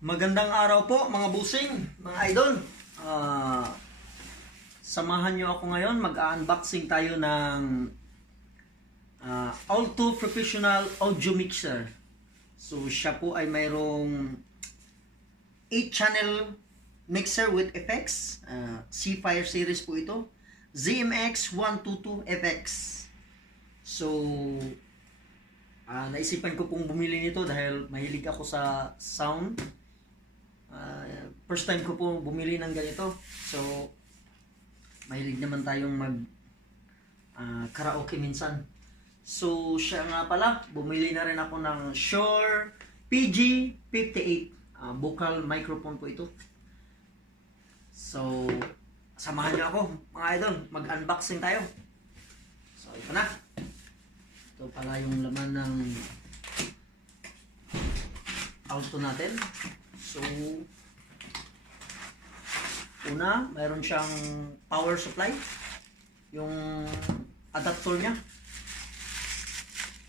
Magandang araw po mga busing, mga idol. Samahan nyo ako ngayon, mag-unboxing tayo ng ALTO Professional Audio Mixer. So siya po ay mayroong 8-channel mixer with effects. C-Fire series po ito. ZMX122fx. So naisipan ko pong bumili nito dahil mahilig ako sa sound. First time ko po bumili ng ganito. So mahilig naman tayong mag karaoke minsan. So siya nga pala, bumili na rin ako ng Shure PG58 vocal microphone po ito. So samahan niyo ako mga idol, mag-unboxing tayo. So ito na. Ito pala yung laman ng ALTO natin. So, una, mayroon siyang power supply. Yung adapter niya.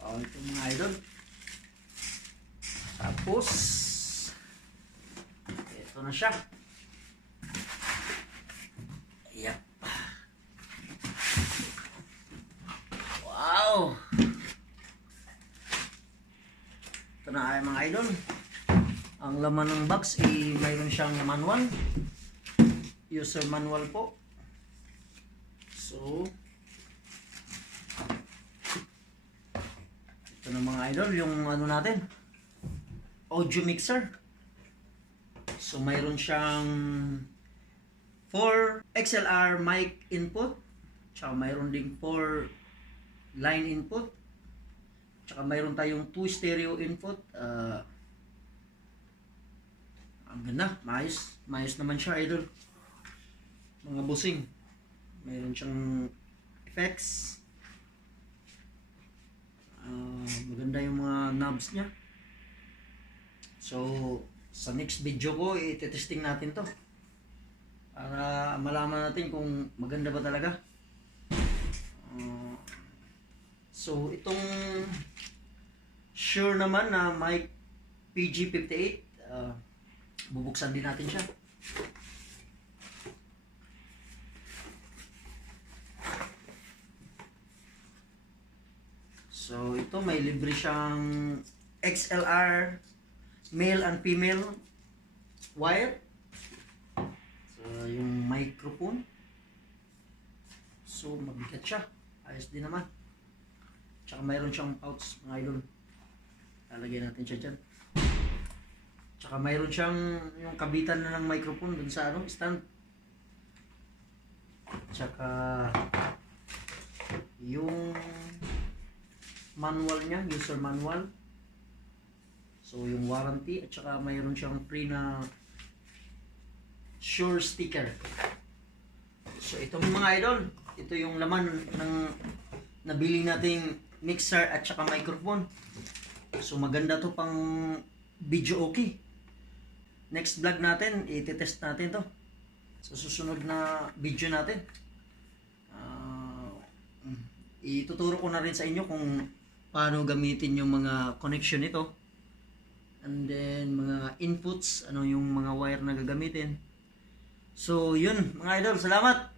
Ito mga idol. Tapos, ito na siya. Yep. Wow! Ito na ay mga idol. Ang laman ng box ay mayroon siyang manual. User manual po. So, ito na mga idol, yung ano natin, audio mixer. So, mayroon siyang 4 XLR mic input. Tsaka mayroon ding 4 line input. Tsaka mayroon tayong 2 stereo input. Ang ganda, maayos naman siya idol. Mga busing. Mayroon siyang effects. Maganda yung mga knobs niya. So, sa next video ko, i-testing natin to. Para malaman natin kung maganda ba talaga. So, itong Shure naman na mic PG58, bubuksan din natin siya. So, ito may libre siyang XLR male and female wire. So, yung microphone. So, mabigat siya. Ayos din naman. Tsaka mayroon siyang pouch, mga idol. Lalagyan natin siya dyan. Tsaka mayroon siyang yung kabitan na ng microphone dun sa ano, stand. Tsaka yung manual niya, user manual. So yung warranty at tsaka mayroon siyang free na Shure sticker. So itong mga idol, ito yung laman ng nabili nating mixer at tsaka microphone. So maganda to pang video okay. Next vlog natin, i-test natin to. Sa susunod na video natin. Ituturo ko na rin sa inyo kung paano gamitin yung mga connection nito. And then, mga inputs, ano yung mga wire na gagamitin. So, yun, mga idol, salamat!